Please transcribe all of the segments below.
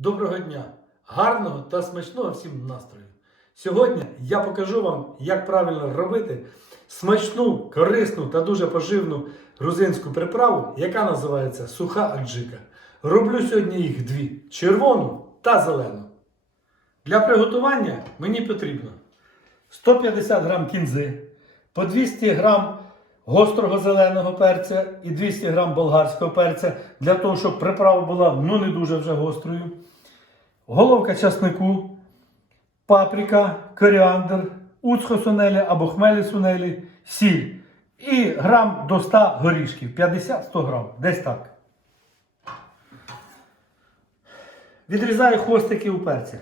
Доброго дня! Гарного та смачного всім настрою! Сьогодні я покажу вам, як правильно робити смачну, корисну та дуже поживну грузинську приправу, яка називається суха аджика. Роблю сьогодні їх дві: червону та зелену. Для приготування мені потрібно 150 г кінзи, по 200 г гострого зеленого перця і 200 г болгарського перця, для того, щоб приправа була ну не дуже вже гострою. Головка часнику, паприка, коріандр, уцхо сунелі або хмелі сунелі, сіль. І грам до 100 горішків, 50-100 грам, десь так. Відрізаю хвостики у перця.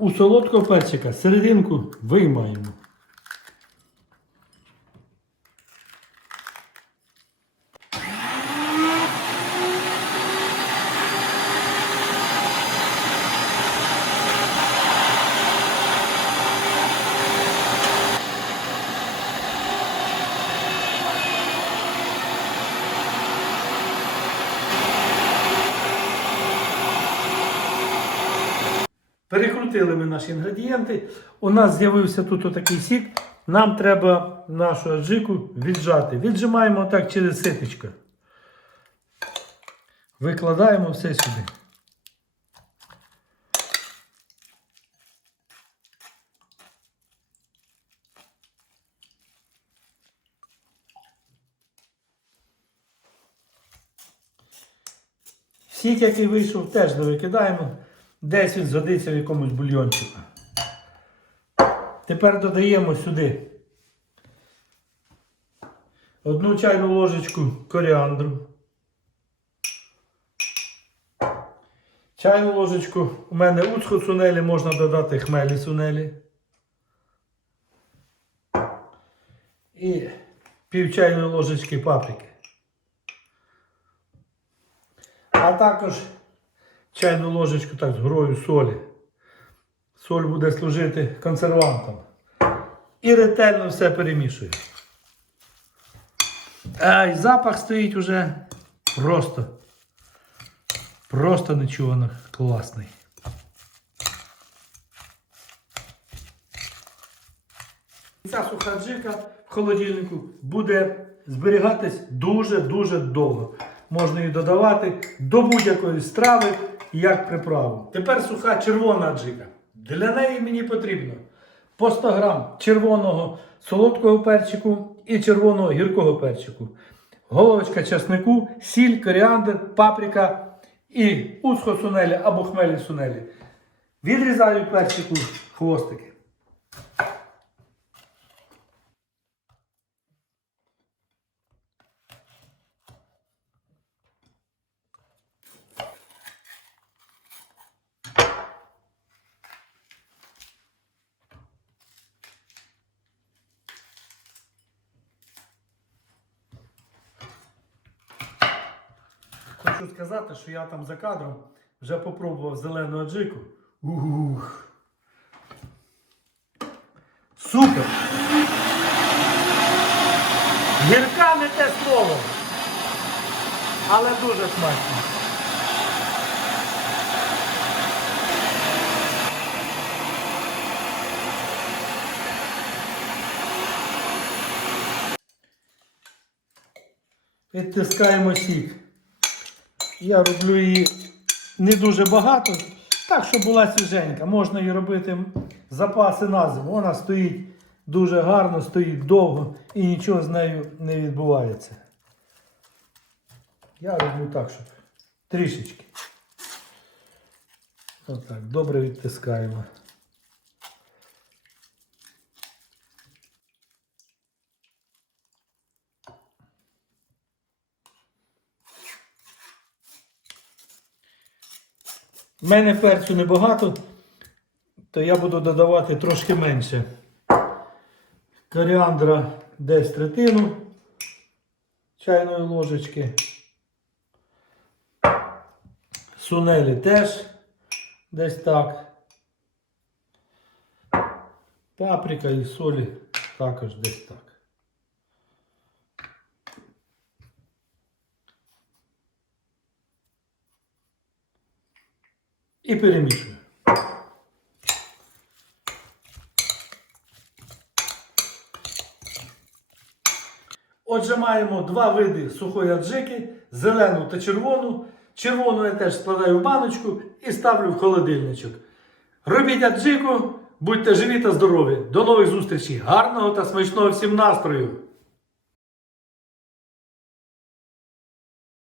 У солодкого перчика серединку виймаємо. Перекрутили ми наші інгредієнти. У нас з'явився тут отакий сік. Нам треба нашу аджику віджати. Віджимаємо так через ситочко. Викладаємо все сюди. Сік, який вийшов, теж не викидаємо. Десь він згодиться в якомусь бульйончику. Тепер додаємо сюди одну чайну ложечку коріандру. Чайну ложечку у мене уцхо сунелі, можна додати хмелі сунелі. І пів чайної ложечки паприки. А також чайну ложечку так з грою солі. Соль буде служити консервантом. І ретельно все перемішую. Ай, запах стоїть уже просто. Просто нечувано класний. Ця суха джика в холодильнику буде зберігатись дуже-дуже довго. Можна її додавати до будь-якої страви як приправу. Тепер суха червона аджика. Для неї мені потрібно по 100 грам червоного солодкого перчику і червоного гіркого перчику. Головочка часнику, сіль, коріандр, паприка і усхо сунелі або хмелі сунелі. Відрізаю перчику хвостики. Хочу сказати, що я там за кадром вже попробував зелену аджику. Ух. Супер! Гірка не те слово. Але дуже смачно. Відтискаємо сік. Я роблю її не дуже багато, так, щоб була свіженька. Можна її робити запаси на зиму. Вона стоїть дуже гарно, стоїть довго і нічого з нею не відбувається. Я роблю так, щоб трішечки. Отак, добре відтискаємо. У мене перцю небагато, то я буду додавати трошки менше. Коріандра десь третину чайної ложечки. Сунелі теж десь так. Паприка і солі також десь так. І перемішую. Отже, маємо два види сухої аджики, зелену та червону. Червону я теж складаю в баночку і ставлю в холодильничок. Робіть аджику, будьте живі та здорові. До нових зустрічей. Гарного та смачного всім настрою!